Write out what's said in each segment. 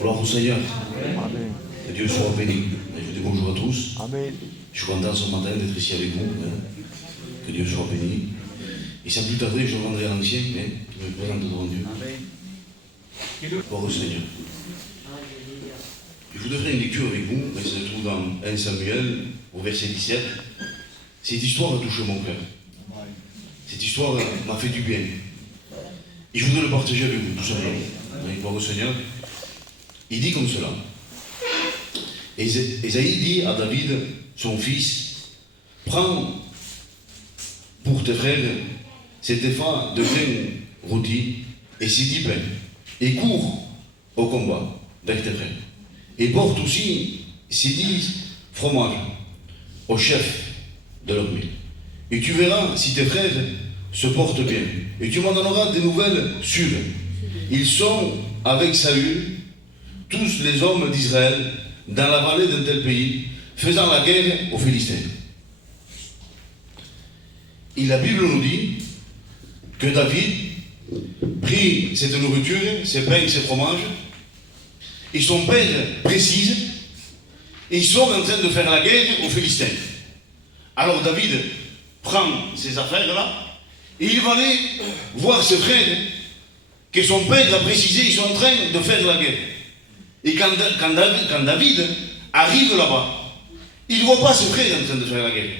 Gloire au Seigneur. Amen. Que Dieu soit béni. Je vous dis bonjour à tous. Amen. Je suis content ce matin d'être ici avec vous. Que Dieu soit béni. Et sans plus tarder, je rendrai à l'ancien, mais je me présente devant Dieu. Gloire au Seigneur. Je voudrais faire une lecture avec vous, mais ça se trouve dans 1 Samuel, au verset 17. Cette histoire a touché mon cœur. Cette histoire m'a fait du bien. Et je voudrais le partager avec vous, tout simplement. Gloire au Seigneur. Il dit comme cela. Ésaïe dit à David, son fils, prends pour tes frères cet épha de grains rôtis et ces 10 pains, et cours au combat avec tes frères. Et porte aussi ces 10 fromages au chef de l'armée. Et tu verras si tes frères se portent bien. Et tu m'en donneras des nouvelles sûres. Ils sont avec Saül, tous les hommes d'Israël, dans la vallée d'un tel pays, faisant la guerre aux Philistins. Et la Bible nous dit que David prit cette nourriture, ces pains et ces fromages, et son père précise, et ils sont en train de faire la guerre aux Philistins. Alors David prend ces affaires-là, et il va aller voir ses frères, que son père a précisé, ils sont en train de faire la guerre. Et quand David arrive là-bas, il ne voit pas ses frères en train de faire la guerre.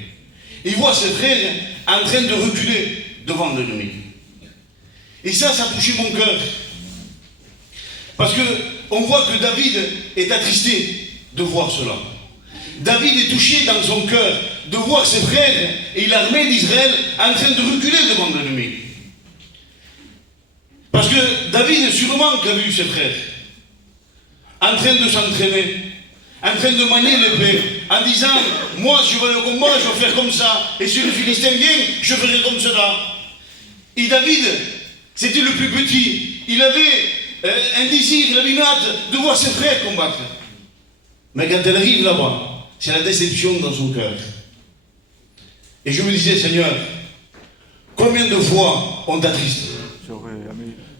Il voit ses frères en train de reculer devant l'ennemi. Et ça a touché mon cœur. Parce qu'on voit que David est attristé de voir cela. David est touché dans son cœur de voir ses frères et l'armée d'Israël en train de reculer devant l'ennemi. Parce que David sûrement a vu ses frères en train de s'entraîner, en train de manier l'épée, en disant, moi je vais au combat, je vais faire comme ça, et si le Philistin vient, je ferai comme cela. Et David, c'était le plus petit, il avait un désir, il avait une hâte de voir ses frères combattre. Mais quand elle arrive là-bas, c'est la déception dans son cœur. Et je me disais, Seigneur, combien de fois on t'attriste?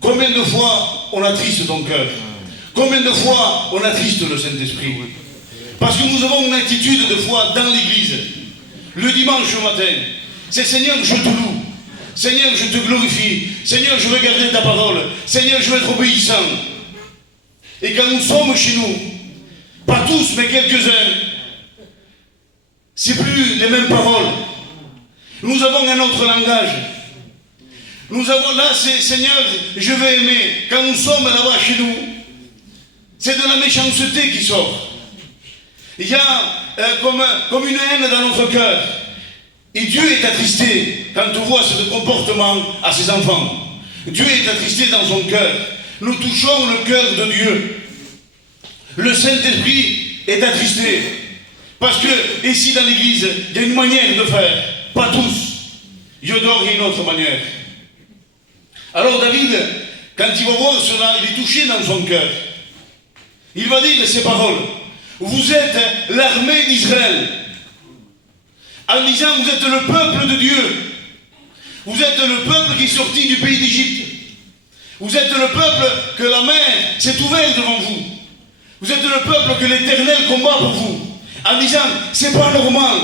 Combien de fois on attriste ton cœur? Combien de fois on attriste le Saint-Esprit? Parce que nous avons une attitude de foi dans l'église, le dimanche matin. C'est Seigneur, je te loue. Seigneur, je te glorifie. Seigneur, je veux garder ta parole. Seigneur, je veux être obéissant. Et quand nous sommes chez nous, pas tous, mais quelques-uns, c'est plus les mêmes paroles. Nous avons un autre langage. Nous avons là, c'est Seigneur, je vais aimer. Quand nous sommes là-bas chez nous, c'est de la méchanceté qui sort. Il y a comme une haine dans notre cœur. Et Dieu est attristé quand on voit ce comportement à ses enfants. Dieu est attristé dans son cœur. Nous touchons le cœur de Dieu. Le Saint-Esprit est attristé. Parce que ici dans l'église, il y a une manière de faire. Pas tous. Dieu dort, il y a une autre manière. Alors David, quand il va voir cela, il est touché dans son cœur. Il va dire ces paroles. Vous êtes l'armée d'Israël. En disant, vous êtes le peuple de Dieu. Vous êtes le peuple qui est sorti du pays d'Égypte. Vous êtes le peuple que la mer s'est ouverte devant vous. Vous êtes le peuple que l'Éternel combat pour vous. En disant, c'est pas normal.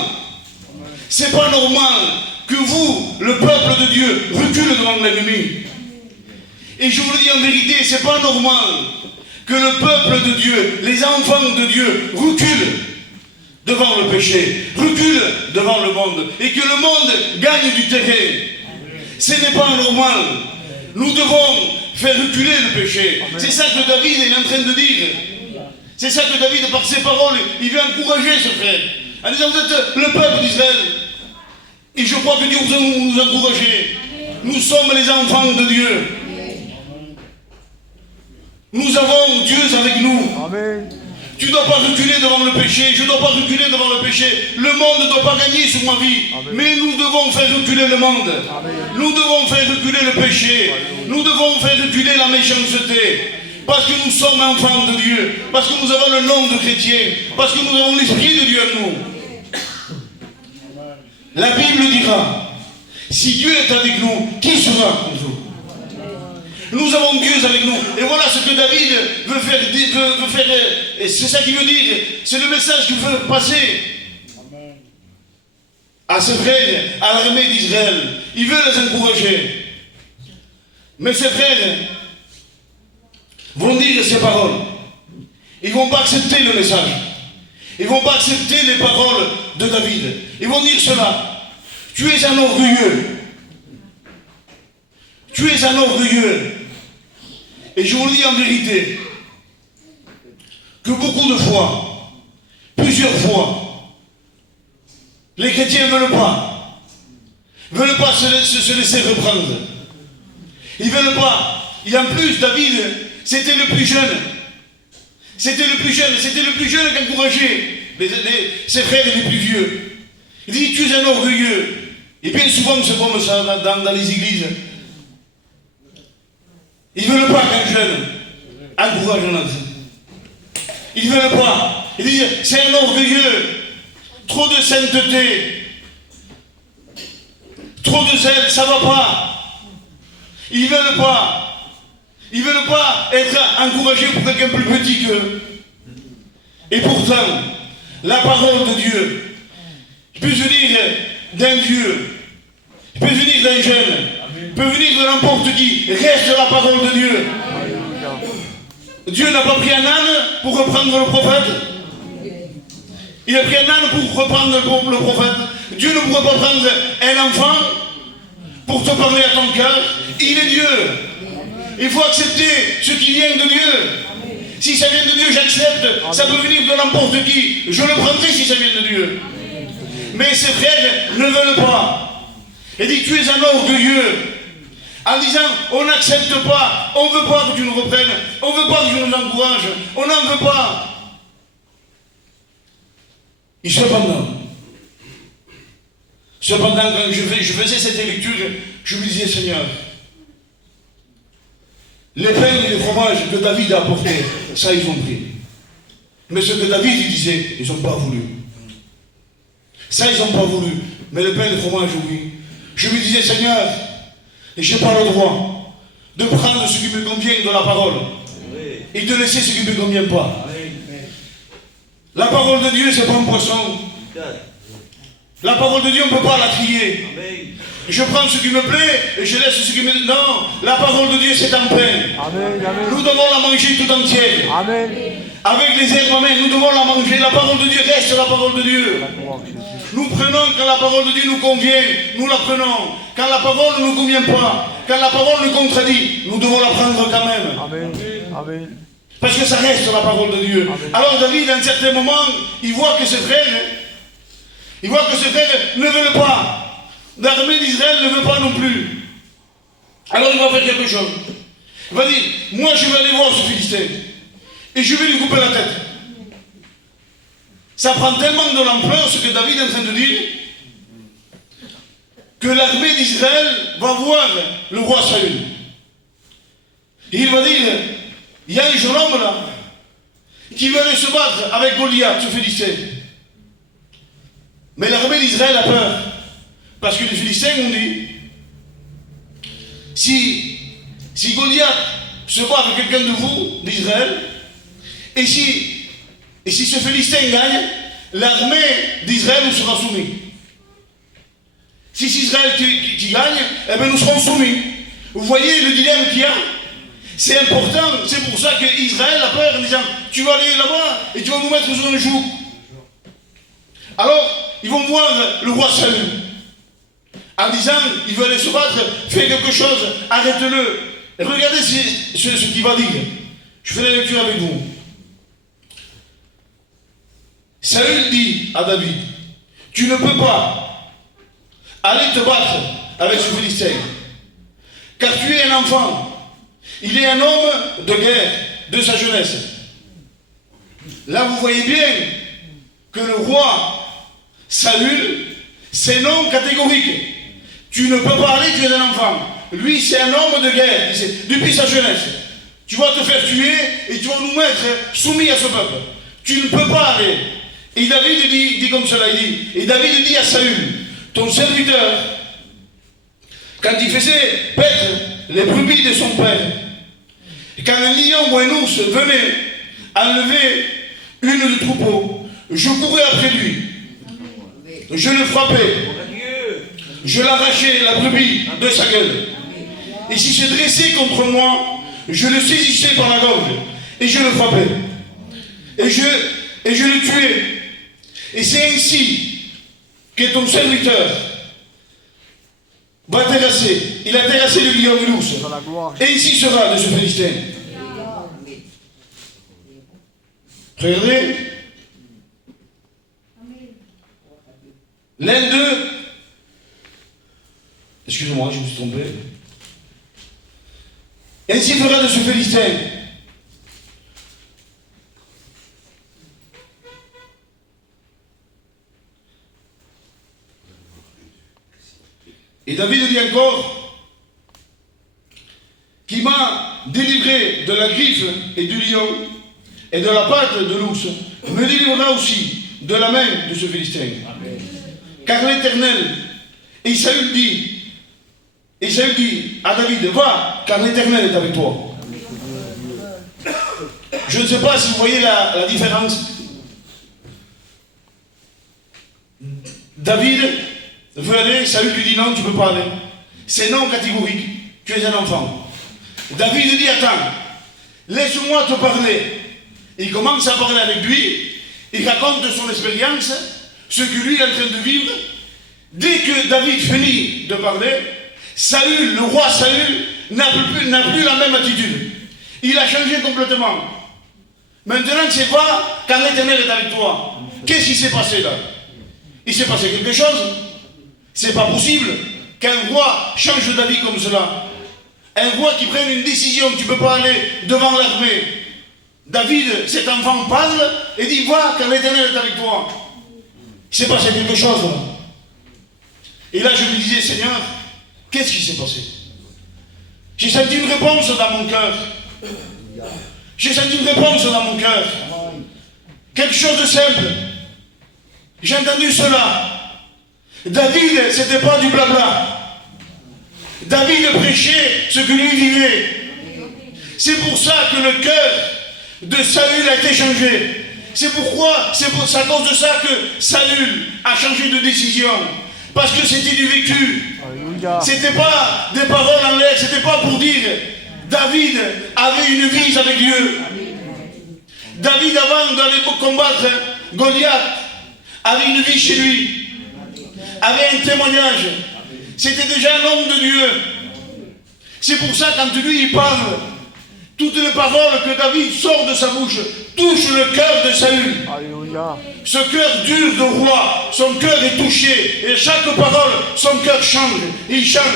C'est pas normal que vous, le peuple de Dieu, recule devant l'ennemi. Et je vous le dis en vérité, c'est pas normal que le peuple de Dieu, les enfants de Dieu, reculent devant le péché, reculent devant le monde, et que le monde gagne du terrain. Ce n'est pas normal. Nous devons faire reculer le péché. C'est ça que David est en train de dire. C'est ça que David, par ses paroles, il veut encourager ce frère. En disant, vous êtes le peuple d'Israël. Et je crois que Dieu veut nous encourager. Nous sommes les enfants de Dieu. Nous avons Dieu avec nous. Amen. Tu ne dois pas reculer devant le péché. Je ne dois pas reculer devant le péché. Le monde ne doit pas gagner sur ma vie. Amen. Mais nous devons faire reculer le monde. Amen. Nous devons faire reculer le péché. Nous devons faire reculer la méchanceté. Parce que nous sommes enfants de Dieu. Parce que nous avons le nom de chrétien. Parce que nous avons l'Esprit de Dieu en nous. La Bible dira, si Dieu est avec nous, qui sera contre nous? Nous avons Dieu avec nous. Et voilà ce que David veut faire. Et c'est ça qu'il veut dire. C'est le message qu'il veut passer à ses frères, à l'armée d'Israël. Il veut les encourager. Mais ses frères vont dire ces paroles. Ils ne vont pas accepter le message. Ils ne vont pas accepter les paroles de David. Ils vont dire cela. Tu es un orgueilleux. Tu es un orgueilleux. Et je vous le dis en vérité, que beaucoup de fois, plusieurs fois, les chrétiens ne veulent pas se laisser reprendre. Ils ne veulent pas. Et en plus, David, c'était le plus jeune. C'était le plus jeune qui encourageait ses frères les plus vieux. Il dit, tu es un orgueilleux. Et bien souvent, c'est comme ça dans les églises. Ils ne veulent pas qu'un jeune encourage un enfant. Ils ne veulent pas. Ils disent, c'est un orgueilleux. Trop de sainteté. Trop de zèle, ça ne va pas. Ils ne veulent pas. Ils ne veulent pas être encouragés pour quelqu'un plus petit qu'eux. Et pourtant, la parole de Dieu, je peux venir d'un vieux, je peux venir d'un jeune, je peux venir de n'importe qui, reste la parole de Dieu. Dieu n'a pas pris un âne pour reprendre le prophète. Il a pris un âne pour reprendre le prophète. Dieu ne pourrait pas prendre un enfant pour te parler à ton cœur. Il est Dieu. Il faut accepter ce qui vient de Dieu. Si ça vient de Dieu, j'accepte. Ça peut venir de n'importe qui. Je le prendrai si ça vient de Dieu. Mais ses frères ne veulent pas. Il dit, tu es un orgueilleux. En disant, on n'accepte pas. On ne veut pas que tu nous reprennes. On ne veut pas que tu nous encourages. On n'en veut pas. Et cependant, quand je faisais cette lecture, je me disais, Seigneur, les pains et les fromages que David a apportés, ça ils ont pris. Mais ce que David il disait, ils n'ont pas voulu. Ça ils n'ont pas voulu. Mais les pains et les fromages, oui. Je me disais, Seigneur, je n'ai pas le droit de prendre ce qui me convient de la parole et de laisser ce qui ne me convient pas. La parole de Dieu, ce n'est pas un poisson. La parole de Dieu, on ne peut pas la trier. Je prends ce qui me plaît et je laisse ce qui me... Non, la parole de Dieu, c'est un pain. Amen, amen. Nous devons la manger tout entière. Amen. Avec les herbes, amen, nous devons la manger. La parole de Dieu reste la parole de Dieu. Nous prenons quand la parole de Dieu nous convient, nous la prenons. Quand la parole ne nous convient pas, quand la parole nous contredit, nous devons la prendre quand même. Amen. Amen. Parce que ça reste la parole de Dieu. Amen. Alors David, à un certain moment, il voit que ses frères ne veulent pas. L'armée d'Israël ne veut pas non plus. Alors il va faire quelque chose. Il va dire, moi je vais aller voir ce Philistin et je vais lui couper la tête. Ça prend tellement de l'ampleur ce que David est en train de dire que l'armée d'Israël va voir le roi Saül. Et il va dire, il y a un jeune homme là qui veut aller se battre avec Goliath, ce Philistin. Mais l'armée d'Israël a peur. Parce que les Philistins ont dit, si Goliath se bat avec quelqu'un de vous, d'Israël, et si ce Philistin gagne, l'armée d'Israël nous sera soumise. Si c'est Israël qui gagne, eh bien nous serons soumis. Vous voyez le dilemme qu'il y a? C'est important, c'est pour ça qu'Israël a peur en disant, tu vas aller là-bas et tu vas nous mettre sur le joug. Alors, ils vont voir le roi Saül. En disant, il veut aller se battre, fais quelque chose, arrête-le. Regardez ce qu'il va dire. Je fais la lecture avec vous. Saül dit à David, tu ne peux pas aller te battre avec ce Philistin, car tu es un enfant. Il est un homme de guerre de sa jeunesse. Là, vous voyez bien que le roi Saül, c'est non catégorique. Tu ne peux pas aller, tu es un enfant. Lui, c'est un homme de guerre, depuis sa jeunesse. Tu vas te faire tuer et tu vas nous mettre soumis à ce peuple. Tu ne peux pas aller. Et David dit comme cela, et David dit à Saül, ton serviteur, quand il faisait paître les brebis de son père. Et quand un lion ou un ours venait enlever une du troupeau, je courais après lui. Je le frappais. Je l'arrachais la brebis de sa gueule. Et s'il se dressait contre moi, je le saisissais par la gorge et je le frappais. Et je le tuais. Et c'est ainsi que ton serviteur va terrasser. Il a terrassé le lion et l'ours. Et ainsi sera de ce Philistin. Regardez. L'un d'eux, excusez-moi, je me suis trompé. Ainsi fera de ce Philistin. Et David dit encore, qui m'a délivré de la griffe et du lion et de la patte de l'ours, me délivrera aussi de la main de ce Philistin. Amen. Car l'Éternel, et Saül dit à David, va, car l'Éternel est avec toi. Je ne sais pas si vous voyez la différence. David veut aller, Saül lui dit non, tu ne peux pas aller. C'est non catégorique, tu es un enfant. David dit, attends, laisse-moi te parler. Il commence à parler avec lui, il raconte de son expérience, ce que lui est en train de vivre. Dès que David finit de parler, Saül, le roi Saül, n'a plus la même attitude. Il a changé complètement. Maintenant, c'est pas quand l'Éternel est avec toi. Qu'est-ce qui s'est passé là? Il s'est passé quelque chose. C'est pas possible qu'un roi change d'avis comme cela. Un roi qui prenne une décision, tu ne peux pas aller devant l'armée. David, cet enfant, parle et dit, vois quand l'Éternel est avec toi. Il s'est passé quelque chose. Et là, je me disais, Seigneur, qu'est-ce qui s'est passé? J'ai senti une réponse dans mon cœur. J'ai senti une réponse dans mon cœur. Quelque chose de simple. J'ai entendu cela. David, ce n'était pas du blabla. David prêchait ce que lui vivait. C'est pour ça que le cœur de Saül a été changé. C'est à cause de ça que Saül a changé de décision. Parce que c'était du vécu. C'était pas des paroles en l'air, c'était pas pour dire David avait une vie avec Dieu. David, avant d'aller combattre Goliath, avait une vie chez lui, avait un témoignage. C'était déjà un homme de Dieu. C'est pour ça, quand lui il parle, toutes les paroles que David sort de sa bouche touchent le cœur de Saül. Alléluia. Ce cœur dur de roi, son cœur est touché. Et chaque parole, son cœur change. Il change.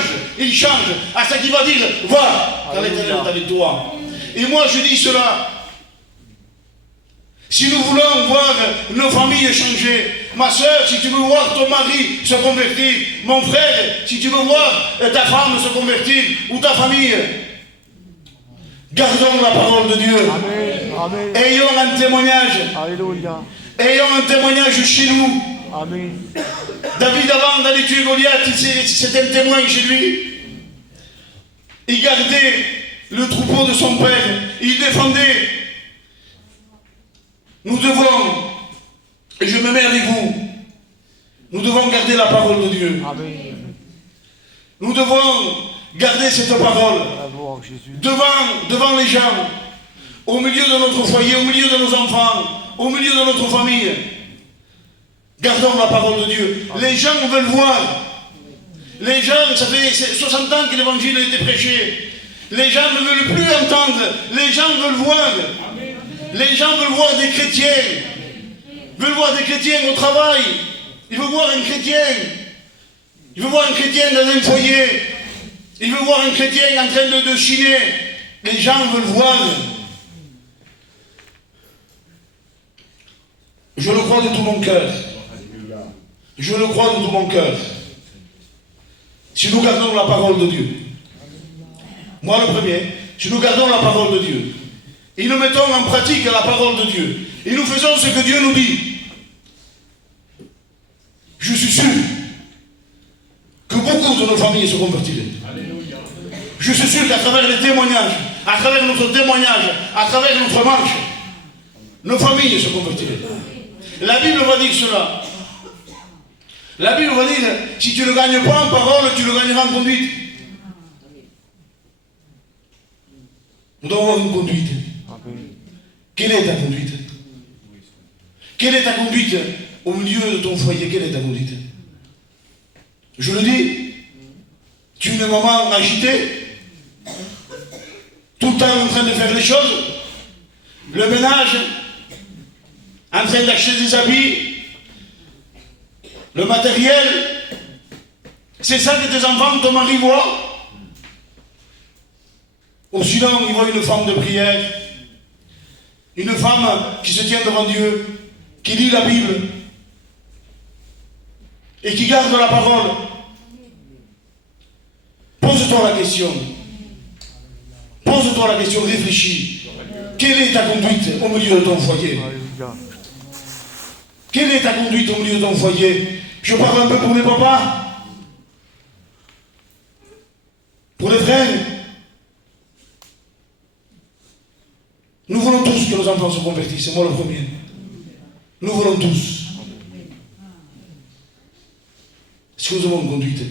À ce qu'il va dire, va, car l'Éternel est avec toi. Et moi je dis cela. Si nous voulons voir nos familles changer, ma soeur, si tu veux voir ton mari se convertir, mon frère, si tu veux voir ta femme se convertir, ou ta famille, gardons la parole de Dieu. Amen. Amen. Ayons un témoignage. Alléluia. Ayons un témoignage chez nous. Amen. David, avant d'aller tuer Goliath, c'était un témoin chez lui. Il gardait le troupeau de son père. Il défendait. Nous devons, et je me mets avec vous, nous devons garder la parole de Dieu. Amen. Nous devons garder cette parole devant les gens, au milieu de notre foyer, au milieu de nos enfants, au milieu de notre famille. Gardons la parole de Dieu. Les gens veulent voir. Les gens, ça fait 60 ans que l'évangile a été prêché. Les gens ne veulent plus entendre. Les gens veulent voir. Les gens veulent voir des chrétiens. Veulent voir des chrétiens au travail. Ils veulent voir un chrétien. Ils veulent voir un chrétien dans un foyer. Ils veulent voir un chrétien en train de chiner. Les gens veulent voir. Je le crois de tout mon cœur. Je le crois de tout mon cœur. Si nous gardons la parole de Dieu. Moi le premier. Si nous gardons la parole de Dieu. Et nous mettons en pratique la parole de Dieu. Et nous faisons ce que Dieu nous dit. Je suis sûr que beaucoup de nos familles se convertiraient. Je suis sûr qu'à travers les témoignages, à travers notre témoignage, à travers notre marche, nos familles se convertiraient. La Bible va dire cela. La Bible va dire, si tu ne le gagnes pas en parole, tu le gagneras en conduite. Nous devons avoir une conduite. Quelle est ta conduite? Quelle est ta conduite au milieu de ton foyer? Quelle est ta conduite? Je le dis, tu es une maman agitée, tout le temps en train de faire les choses, le ménage, en train d'acheter des habits, le matériel. C'est ça que tes enfants, ton mari voit? Ou sinon, ils voient une femme de prière, une femme qui se tient devant Dieu, qui lit la Bible et qui garde la parole. Pose-toi la question. Pose-toi la question, réfléchis. Quelle est ta conduite au milieu de ton foyer? Quelle est ta conduite au milieu de ton foyer? Je parle un peu pour les papas, pour les frères. Nous voulons tous que nos enfants se convertissent, c'est moi le premier. Nous voulons tous. Est-ce que nous avons une conduite?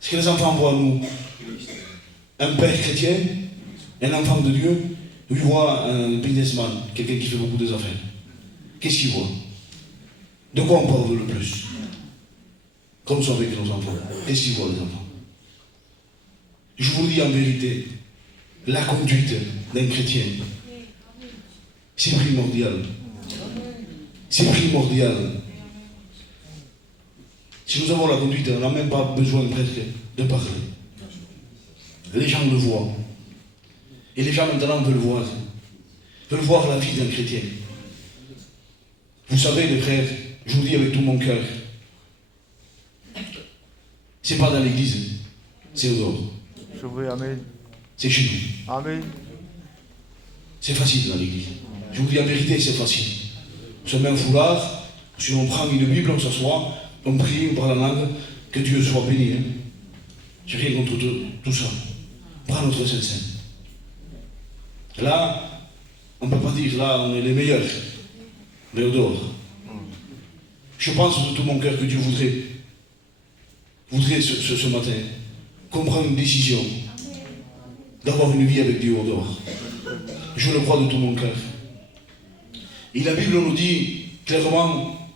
Est-ce que les enfants voient nous un père chrétien, un enfant de Dieu, ou ils voient un businessman, quelqu'un qui fait beaucoup des affaires? Qu'est-ce qu'ils voient? De quoi on parle le plus? Comme ça avec nos enfants. Qu'est-ce qu'ils voient les enfants? Je vous dis en vérité, la conduite d'un chrétien, c'est primordial. C'est primordial. Si nous avons la conduite, on n'a même pas besoin presque de parler. Les gens le voient. Et les gens maintenant veulent voir la vie d'un chrétien. Vous savez, les frères, je vous dis avec tout mon cœur, c'est pas dans l'église, c'est au dehors. Amen. C'est chez nous. Amen. C'est facile dans l'église. Je vous dis en vérité, c'est facile. On se met un foulard, si on prend une Bible, on s'assoit, on prie, on parle la langue, que Dieu soit béni. Hein. J'ai rien contre tout ça. Prends notre Saint-Saint. Là, on ne peut pas dire, là, on est les meilleurs. Mais au dehors. Je pense de tout mon cœur que Dieu voudrait ce matin qu'on prenne une décision d'avoir une vie avec Dieu au dehors. Je le crois de tout mon cœur. Et la Bible nous dit clairement,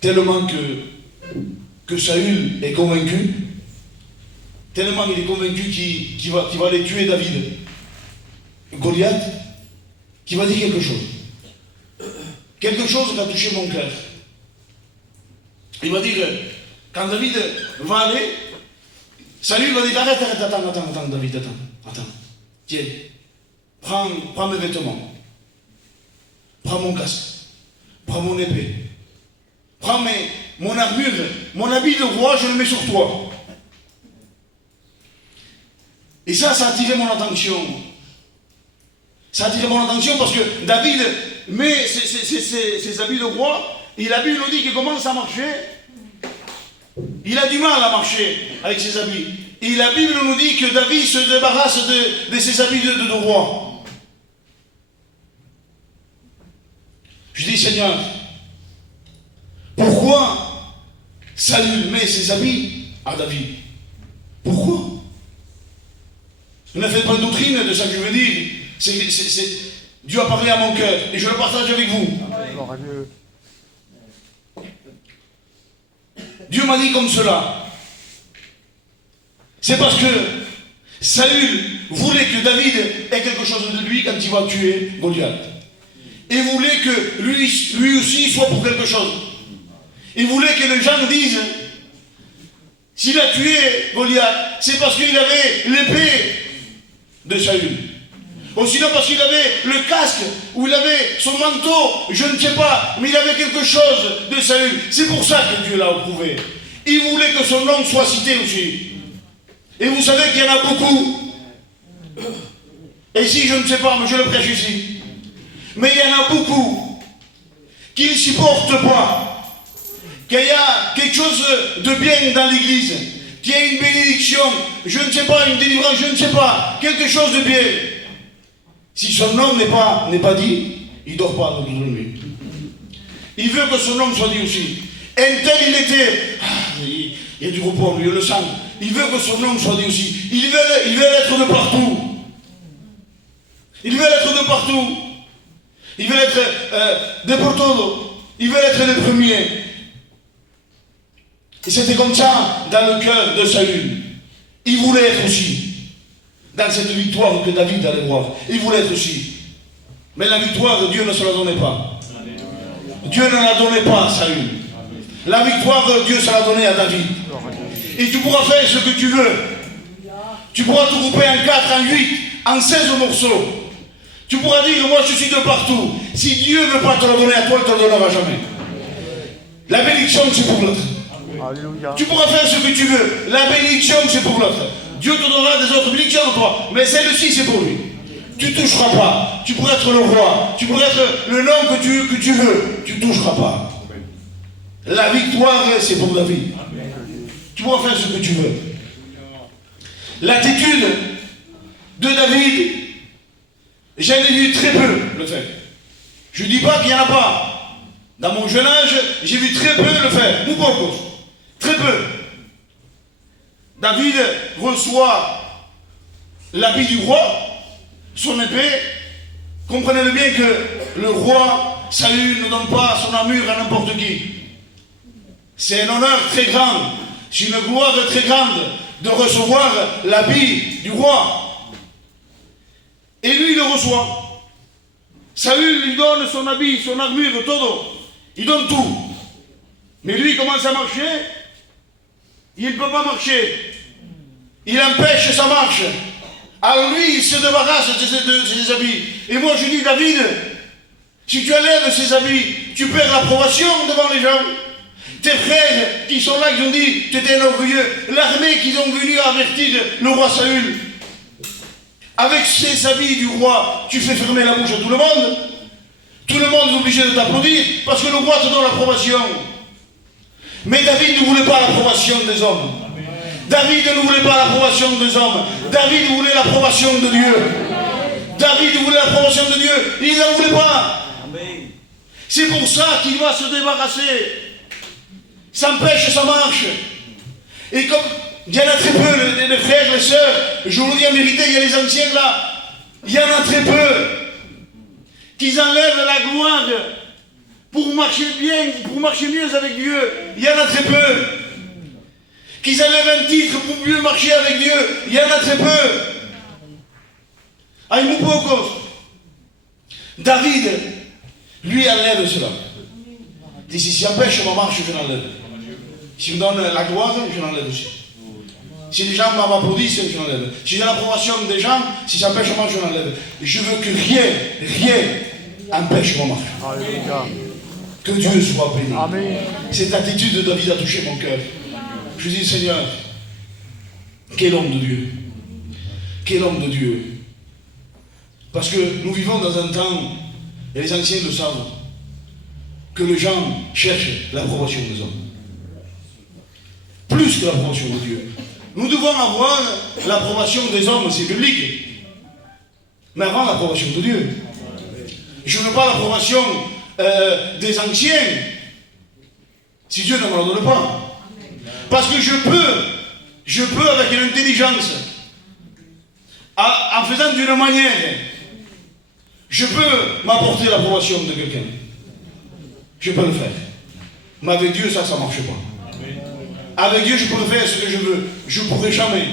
tellement que Saül est convaincu, tellement il est convaincu qu'il va aller tuer David, Goliath, qu'il va dire quelque chose. Quelque chose qui a touché mon cœur. Il va dire, quand David va aller, Saül va dire, arrête, attends, David, attends. Tiens, prends mes vêtements. Prends mon casque. Prends mon épée. Prends mon armure, mon habit de roi, je le mets sur toi. Et ça a attiré mon attention. Ça a attiré mon attention parce que David met ses habits de roi, et la Bible nous dit qu'il commence à marcher. Il a du mal à marcher avec ses habits. Et la Bible nous dit que David se débarrasse de ses habits de roi. Je dis, Seigneur, pourquoi Saül met ses habits à David? Pourquoi? Ne faites pas de doctrine de ça que je veux dire. Dieu a parlé à mon cœur et je le partage avec vous. Dieu m'a dit comme cela. C'est parce que Saül voulait que David ait quelque chose de lui quand il va tuer Goliath. Et voulait que lui aussi soit pour quelque chose. Il voulait que les gens disent, s'il a tué Goliath, c'est parce qu'il avait l'épée de Saül. Ou sinon parce qu'il avait le casque, ou il avait son manteau, je ne sais pas, mais il avait quelque chose de Saül. C'est pour ça que Dieu l'a approuvé. Il voulait que son nom soit cité aussi. Et vous savez qu'il y en a beaucoup. Et si je ne sais pas, mais je le prêche ici. Mais il y en a beaucoup qui ne supportent pas qu'il y a quelque chose de bien dans l'église, qui ait une bénédiction, je ne sais pas, une délivrance, je ne sais pas, quelque chose de bien. Si son nom n'est pas dit, il ne dort pas dans toute la nuit. Il veut que son nom soit dit aussi. Un tel il était, il y a du repos en lui, je le sens. Il veut que son nom soit dit aussi. Il veut l'être de partout. Il veut l'être de partout. Il veut être de por todo. Il veut être le premier. Et c'était comme ça dans le cœur de Saül. Il voulait être aussi dans cette victoire que David allait voir. Il voulait être aussi. Mais la victoire, Dieu ne se la donnait pas. Dieu ne la donnait pas à Saül. La victoire, Dieu se l'a donnée à David. Et tu pourras faire ce que tu veux. Tu pourras te couper en 4, en 8, en 16 morceaux. Tu pourras dire, moi je suis de partout. Si Dieu ne veut pas te la donner à toi, il ne te la donnera jamais. La bénédiction, c'est pour l'autre. Tu pourras faire ce que tu veux. La bénédiction, c'est pour l'autre. Dieu te donnera des autres bénédictions à toi. Mais celle-ci, c'est pour lui. Tu ne toucheras pas. Tu pourrais être le roi. Tu pourrais être le nom que tu veux. Tu ne toucheras pas. La victoire, c'est pour David. Tu pourras faire ce que tu veux. L'attitude de David, j'en ai vu très peu le faire. Je ne dis pas qu'il n'y en a pas. Dans mon jeune âge, j'ai vu très peu le faire. Ou beaucoup. Très peu. David reçoit l'habit du roi, son épée. Comprenez-le bien que le roi Saül ne donne pas son armure à n'importe qui. C'est un honneur très grand, c'est une gloire très grande de recevoir l'habit du roi. Et lui, il le reçoit. Saül lui donne son habit, son armure, tout. Il donne tout. Mais lui, il commence à marcher. Il ne peut pas marcher. Il empêche sa marche. Alors lui, il se débarrasse de ses habits. Et moi, je dis, David, si tu enlèves ses habits, tu perds l'approbation devant les gens. Tes frères qui sont là, qui ont dit, tu étais un orgueilleux. L'armée qui ont venu avertir le roi Saül. Avec ces habits du roi, tu fais fermer la bouche à tout le monde. Tout le monde est obligé de t'applaudir parce que le roi te donne l'approbation. Mais David ne voulait pas l'approbation des hommes. David ne voulait pas l'approbation des hommes. David voulait l'approbation de Dieu. David voulait l'approbation de Dieu. Il n'en voulait pas. C'est pour ça qu'il doit se débarrasser. Ça empêche sa marche. Et comme il y en a très peu, les frères, les sœurs, je vous le dis en vérité, il y a les anciens là, il y en a très peu qui enlèvent la gloire pour marcher bien, pour marcher mieux avec Dieu. Il y en a très peu. Qu'ils enlèvent un titre pour mieux marcher avec Dieu. Il y en a très peu. Hay muy pocos. David, lui, enlève cela. Il dit, si empêche ma marche, je l'enlève. Si me donne la gloire, je l'enlève aussi. Si les gens m'applaudissent, je l'enlève. Si j'ai l'approbation des gens, si ça empêche ma marche, je l'enlève. Je veux que rien empêche ma marche. Alléluia. Que Dieu soit béni. Amen. Cette attitude de David a touché mon cœur. Je dis, Seigneur, quel homme de Dieu. Quel homme de Dieu. Parce que nous vivons dans un temps, et les anciens le savent, que les gens cherchent l'approbation des hommes. Plus que l'approbation de Dieu. Nous devons avoir l'approbation des hommes, c'est biblique. Mais avant l'approbation de Dieu. Je ne veux pas l'approbation des anciens, si Dieu ne me la donne pas. Parce que je peux avec une intelligence, en faisant d'une manière, je peux m'apporter l'approbation de quelqu'un. Je peux le faire. Mais avec Dieu, ça ne marche pas. Avec Dieu, je pourrais faire ce que je veux. Je ne pourrai jamais.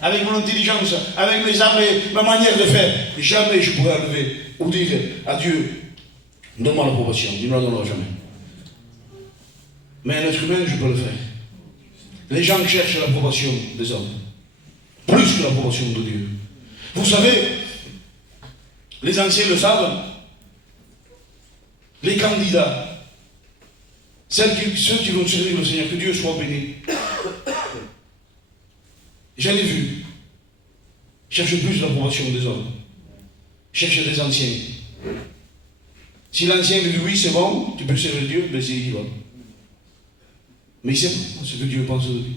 Avec mon intelligence, avec mes âmes, ma manière de faire, jamais je pourrais enlever ou dire à Dieu, donne-moi l'approbation. Il ne me la donnera jamais. Mais un être humain, je peux le faire. Les gens cherchent l'approbation des hommes. Plus que l'approbation de Dieu. Vous savez, les anciens le savent, les candidats, ceux qui vont servir le Seigneur, que Dieu soit béni. J'en ai vu. Cherche plus l'approbation des hommes. Cherche des anciens. Si l'ancien dit oui, c'est bon, tu peux servir Dieu, ben c'est il va. Mais il ne sait pas ce que Dieu pense de lui.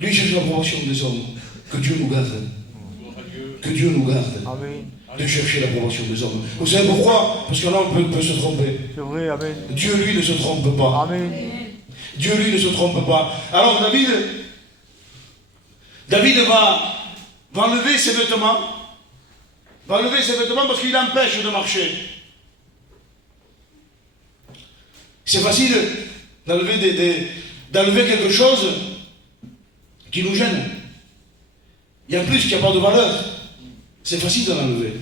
Lui cherche l'approbation des hommes. Que Dieu nous garde. Que Dieu nous garde. Amen. De chercher l'approbation des hommes. Vous savez pourquoi? Parce que l'homme peut se tromper. C'est vrai, Amen. Dieu, lui, ne se trompe pas. Amen. Dieu, lui, ne se trompe pas. Alors David va enlever ses vêtements. Va enlever ses vêtements parce qu'il empêche de marcher. C'est facile d'enlever quelque chose qui nous gêne. Et en plus, qui n'a pas de valeur. C'est facile d'en enlever.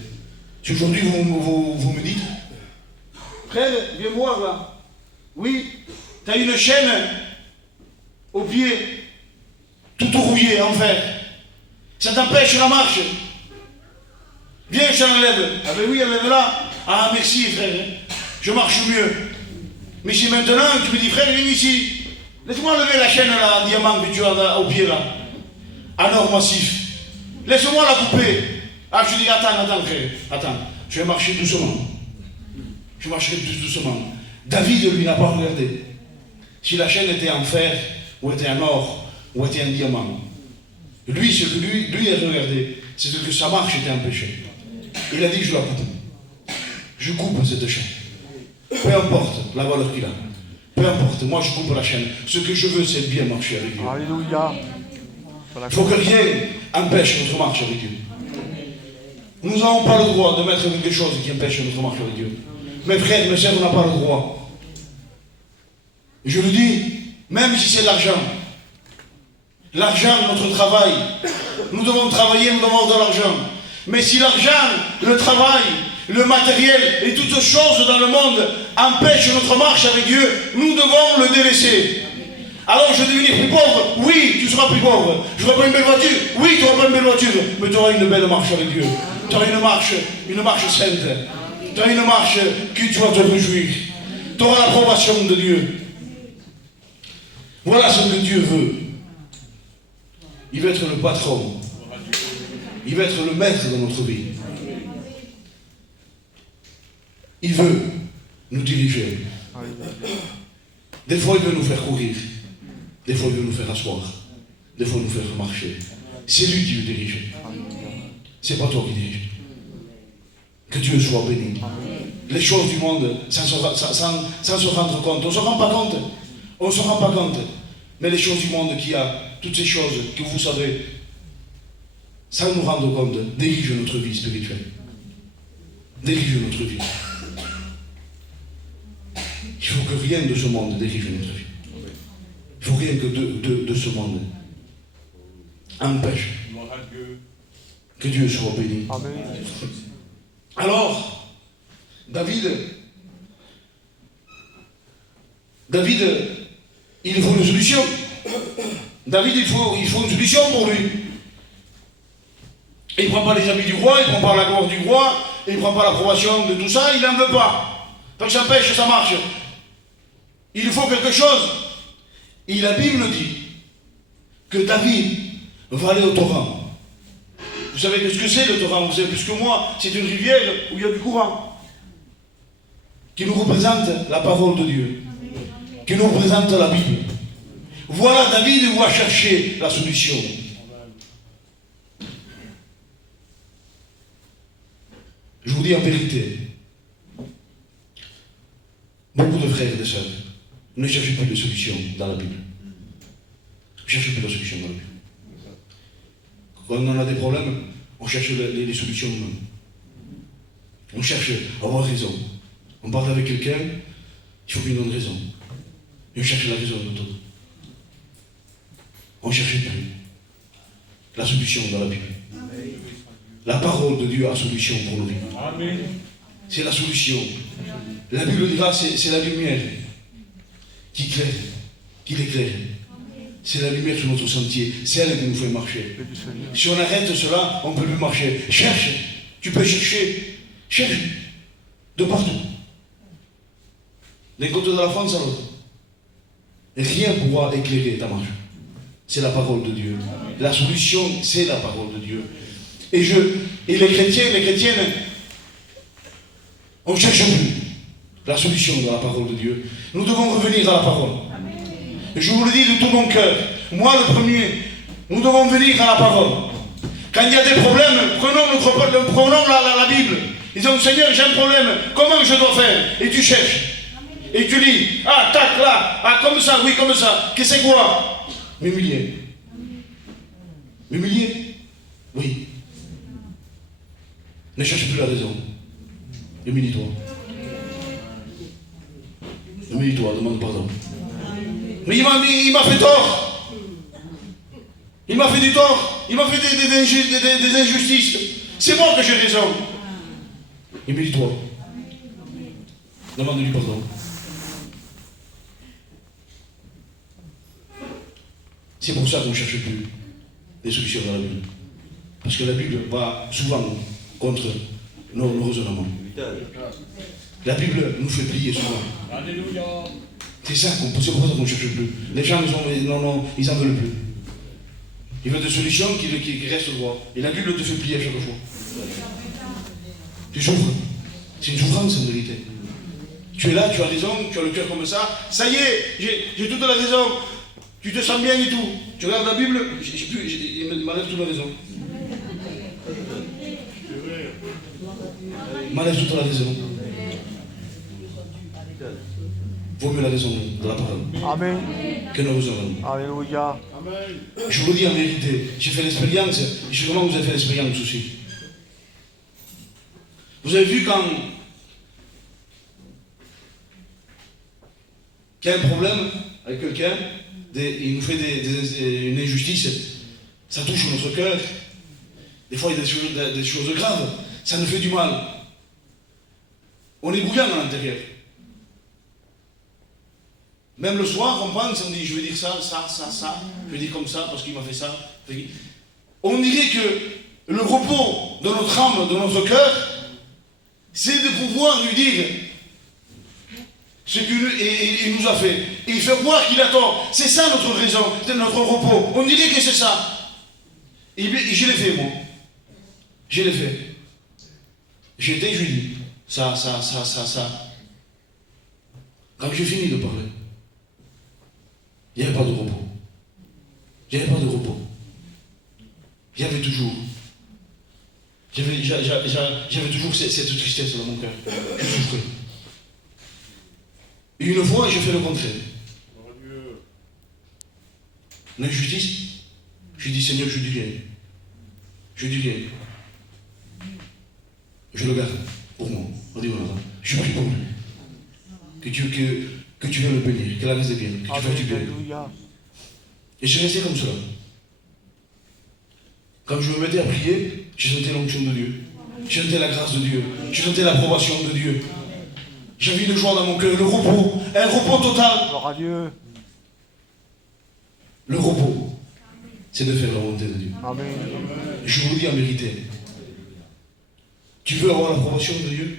Si aujourd'hui vous me dites, frère, viens voir là. Oui, tu as une chaîne au pied, tout rouillé en fer. Ça t'empêche la marche. Viens, je t'enlève. Ah ben oui, enlève-la. Ah merci frère, je marche mieux. Mais si maintenant tu me dis, frère, viens ici. Laisse-moi enlever la chaîne là, en diamant que tu as au pied là. En or massif. Laisse-moi la couper. Ah, je dis, attends, frère. Attends, je vais marcher doucement. Je marcherai plus doucement. David, lui, n'a pas regardé si la chaîne était en fer, ou était en or, ou était en diamant. Lui, ce que lui a regardé, c'est ce que sa marche était empêchée. Il a dit, je la coupe. Je coupe cette chaîne. Peu importe la valeur qu'il a. Peu importe, moi je coupe la chaîne. Ce que je veux, c'est bien marcher avec Dieu. Alléluia. Il faut que rien empêche notre marche avec Dieu. Nous n'avons pas le droit de mettre quelque chose qui empêche notre marche avec Dieu. Mes frères, mes sœurs, on n'a pas le droit. Je le dis, même si c'est l'argent, notre travail, nous devons travailler, nous devons avoir de l'argent. Mais si l'argent, le travail, le matériel et toutes choses dans le monde empêchent notre marche avec Dieu, nous devons le délaisser. Alors je vais devenir plus pauvre, oui, tu seras plus pauvre. Je n'aurai pas une belle voiture, oui, tu n'auras pas une belle voiture, mais tu auras une belle marche avec Dieu. Tu auras une marche sainte. Tu auras une marche que tu vas te réjouir. Tu auras l'approbation de Dieu. Voilà ce que Dieu veut. Il veut être le patron. Il veut être le maître de notre vie. Il veut nous diriger. Des fois, il veut nous faire courir. Des fois, il veut nous faire asseoir. Des fois, il veut nous faire marcher. C'est lui qui veut diriger. C'est pas toi qui dirige. Que Dieu soit béni. Les choses du monde, sans se rendre compte. On ne se rend pas compte. On ne se rend pas compte. Mais les choses du monde qui a, toutes ces choses que vous savez, sans nous rendre compte, dirigent notre vie spirituelle. Dirigent notre vie. Il faut que rien de ce monde dirige notre vie. Il faut rien que de ce monde empêche que Dieu soit béni. Amen. Alors, David, il faut une solution. David, il faut une solution pour lui. Il ne prend pas les habits du roi, il ne prend pas la gloire du roi, il ne prend pas l'approbation de tout ça, il n'en veut pas. Donc ça empêche, ça marche. Il faut quelque chose. Et la Bible dit que David va aller au torrent. Vous savez ce que c'est le torrent? Vous savez plus que moi, c'est une rivière où il y a du courant. Qui nous représente la parole de Dieu. Qui nous représente la Bible. Voilà David où va chercher la solution. Je vous dis en vérité, beaucoup de frères et de sœurs ne cherchent plus de solution dans la Bible. Ne cherchent plus de solution dans la Bible. Quand on a des problèmes, on cherche les solutions nous-mêmes. On cherche à avoir raison. On parle avec quelqu'un, il faut qu'il nous donne raison. Et on cherche la raison de tout. On ne cherche plus la solution dans la Bible. La parole de Dieu a solution pour nos vies. Amen. C'est la solution. La Bible dira c'est la lumière qui l'éclaire. C'est la lumière sur notre sentier. C'est elle qui nous fait marcher. Si on arrête cela, on ne peut plus marcher. Cherche. Tu peux chercher. Cherche. De partout. D'un côté de la France à l'autre. Rien ne pourra éclairer ta marche. C'est la parole de Dieu. La solution, c'est la parole de Dieu. Et les chrétiens, les chrétiennes, on ne cherche plus la solution de la parole de Dieu. Nous devons revenir à la parole. Et je vous le dis de tout mon cœur. Moi, le premier, Nous devons venir à la parole. Quand il y a des problèmes, prenons la Bible. Disons, Seigneur, j'ai un problème, comment je dois faire? Et tu cherches. Et tu lis, ah, tac, là, ah, comme ça, oui, comme ça. Qu'est-ce que c'est quoi? M'humilier. M'humilier? Oui. Ne cherche plus la raison. Humilie-toi. Humilie-toi, demande pardon. Mais il m'a fait tort. Il m'a fait du tort. Il m'a fait des injustices. C'est moi que j'ai raison. Humilie-toi. Demande-lui pardon. C'est pour ça qu'on ne cherche plus des solutions dans la Bible. Parce que la Bible va souvent contre nos raisonnements. La Bible nous fait plier souvent. Alléluia. C'est pour ça qu'on ne cherche plus. Les gens, ils n'en veulent plus. Ils veulent des solutions qui restent droit. Et la Bible te fait plier à chaque fois. Tu souffres. C'est une souffrance en vérité. Tu es là, tu as raison, tu as le cœur comme ça. Ça y est, j'ai toute la raison. Tu te sens bien et tout. Tu regardes la Bible, il m'enlève toute la raison. Il m'enlève toute la raison. Vaut mieux la raison de la parole. Amen. Que nos raisons. Alléluia. Je vous le dis en vérité, j'ai fait l'expérience, et sûrement vous avez fait l'expérience aussi. Vous avez vu quand il y a un problème avec quelqu'un, il nous fait une injustice, ça touche notre cœur. Des fois, il y a des choses graves, ça nous fait du mal. On est bouillant à l'intérieur. Même le soir, on pense, on dit, je vais dire ça, je vais dire comme ça, parce qu'il m'a fait ça. On dirait que le repos de notre âme, de notre cœur, c'est de pouvoir lui dire ce qu'il nous a fait. Et il fait voir qu'il a tort. C'est ça notre raison, c'est notre repos. On dirait que c'est ça. Et je l'ai fait, moi. Je l'ai fait. J'étais, je lui dis, ça. Quand j'ai fini de parler, il n'y avait pas de repos. Il n'y avait pas de repos. Il y avait toujours. J'avais toujours cette tristesse dans mon cœur. Je souffrais. Et une fois, j'ai fait le contraire. L'injustice, je dis Seigneur, je dis rien. Je dis rien. Je le garde pour moi. On dit voilà. Je prie pour lui. Que tu vas le bénir, que la vie est bien, que tu fasses du bien. Et je restais comme cela. Quand je me mettais à prier, je sentais l'onction de Dieu. Je sentais la grâce de Dieu. Je sentais l'approbation de Dieu. J'avais une joie dans mon cœur, le repos, un repos total. Gloire à Dieu. Le repos, c'est de faire la volonté de Dieu. Amen. Je vous le dis en vérité. Tu veux avoir l'approbation de Dieu?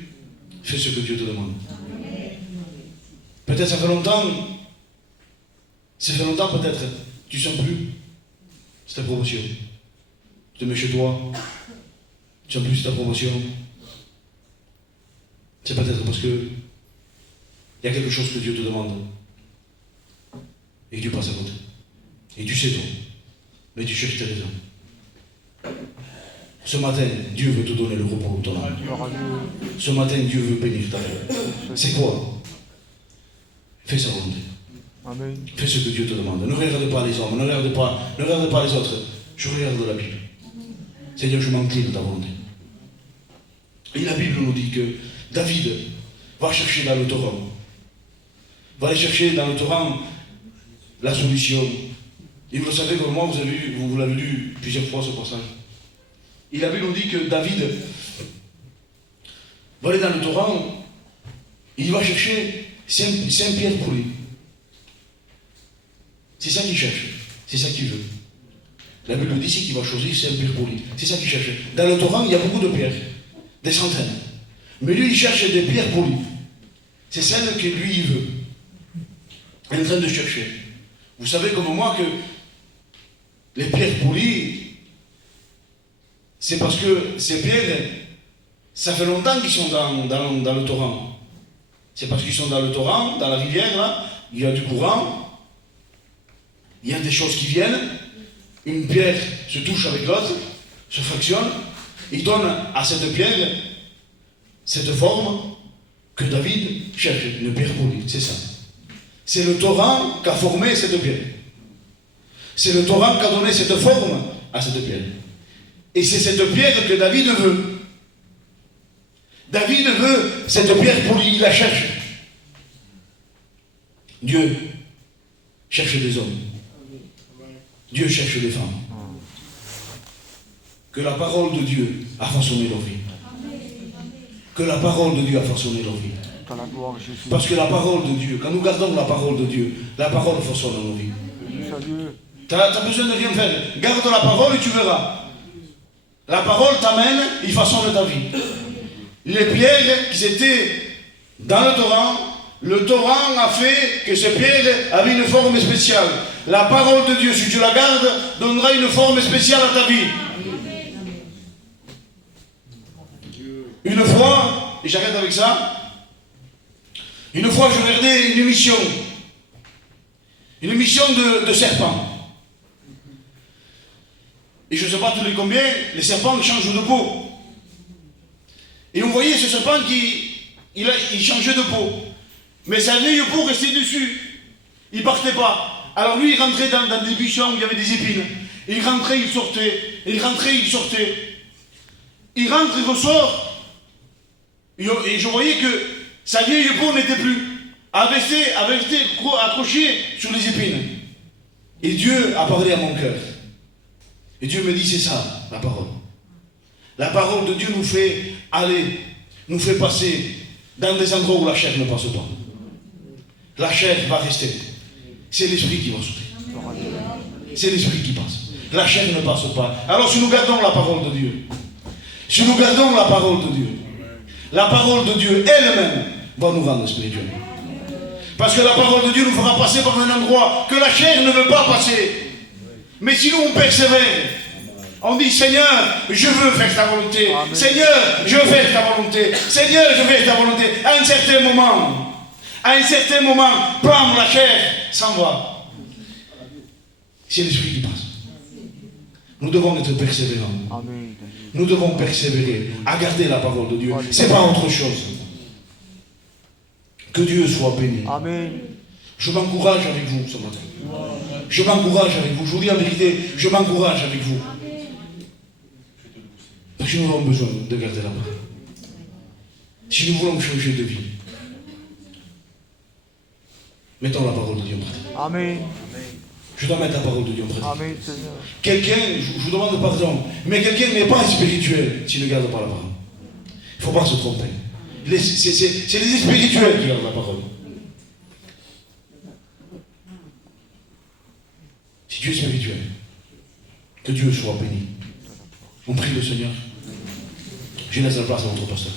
Fais ce que Dieu te demande. Peut-être ça fait longtemps peut-être, tu ne sens plus cette approbation. Tu te mets chez toi, tu ne sens plus cette approbation. C'est peut-être parce que il y a quelque chose que Dieu te demande. Et que tu passes à côté. Et tu sais toi, mais tu cherches tes raisons. Ce matin, Dieu veut te donner le repos de ton âme. Ce matin, Dieu veut bénir ta vie. C'est quoi? Fais sa volonté. Amen. Fais ce que Dieu te demande. Ne regarde pas les hommes, ne regarde pas les autres. Je regarde la Bible. Seigneur, je m'incline de ta volonté. Et la Bible nous dit que David va chercher dans le torrent. Va aller chercher dans le torrent la solution. Et vous le savez comme moi, vous l'avez lu plusieurs fois ce passage. Et la Bible nous dit que David va aller dans le torrent, il va chercher Saint-Pierre pour lui. C'est ça qu'il cherche, c'est ça qu'il veut. La Bible dit ici qu'il va choisir Saint-Pierre pour lui. C'est ça qu'il cherche. Dans le torrent, il y a beaucoup de pierres, des centaines. Mais lui, il cherche des pierres pour lui. C'est celle que lui, il veut. Il est en train de chercher. Vous savez comme moi que les pierres pour lui, c'est parce que ces pierres, ça fait longtemps qu'ils sont dans le torrent. C'est parce qu'ils sont dans le torrent, dans la rivière, là, il y a du courant, il y a des choses qui viennent, une pierre se touche avec l'autre, se fractionne, il donne à cette pierre cette forme que David cherche, une pierre polie, c'est ça. C'est le torrent qui a formé cette pierre. C'est le torrent qui a donné cette forme à cette pierre. Et c'est cette pierre que David veut. David veut cette pierre polie, il la cherche. Dieu cherche des hommes. Dieu cherche des femmes. Que la parole de Dieu a façonné leur vie. Que la parole de Dieu a façonné leur vie. Parce que la parole de Dieu, quand nous gardons la parole de Dieu, la parole façonne nos vies. Tu n'as besoin de rien faire. Garde la parole et tu verras. La parole t'amène, il façonne ta vie. Les pierres qui étaient dans le torrent a fait que ces pierres avaient une forme spéciale. La parole de Dieu, si tu la gardes, donnera une forme spéciale à ta vie. Une fois, et j'arrête avec ça, une fois je regardais une émission de serpents. Et je ne sais pas tous les combien, les serpents changent de peau. Et on voyait ce serpent il changeait de peau. Mais sa vieille peau restait dessus. Il ne partait pas. Alors lui, il rentrait dans des buissons où il y avait des épines. Il rentrait, il sortait. Il rentrait, il sortait. Il rentre, il ressort. Et je voyais que sa vieille peau n'était plus. Avait été accrochée sur les épines. Et Dieu a parlé à mon cœur. Et Dieu me dit, c'est ça, la parole. La parole de Dieu nous fait aller, nous fait passer dans des endroits où la chair ne passe pas. La chair va rester. C'est l'esprit qui va sauter. C'est l'esprit qui passe. La chair ne passe pas. Alors si nous gardons la parole de Dieu, si nous gardons la parole de Dieu, la parole de Dieu elle-même va nous rendre spirituels. Parce que la parole de Dieu nous fera passer par un endroit que la chair ne veut pas passer. Mais si nous on persévère, on dit Seigneur, je veux faire ta volonté. Amen. Seigneur, je veux faire ta volonté. Seigneur, je veux faire ta volonté. À un certain moment, bam, la chair s'en va. C'est l'esprit qui passe. Nous devons être persévérants. Amen. Nous devons persévérer à garder la parole de Dieu. Ce n'est pas autre chose. Que Dieu soit béni. Amen. Je m'encourage avec vous ce matin. Je m'encourage avec vous. Je vous dis la vérité, je m'encourage avec vous. Parce que nous avons besoin de garder la parole. Si nous voulons changer de vie, mettons la parole de Dieu en pratique. Amen. Je dois mettre la parole de Dieu en pratique. Amen, Seigneur. Quelqu'un, je vous demande pardon, mais quelqu'un n'est pas spirituel s'il ne garde pas la parole. Il ne faut pas se tromper. C'est les spirituels qui gardent la parole. Si tu es spirituel, que Dieu soit béni. On prie le Seigneur. Je laisse la place à votre pasteur.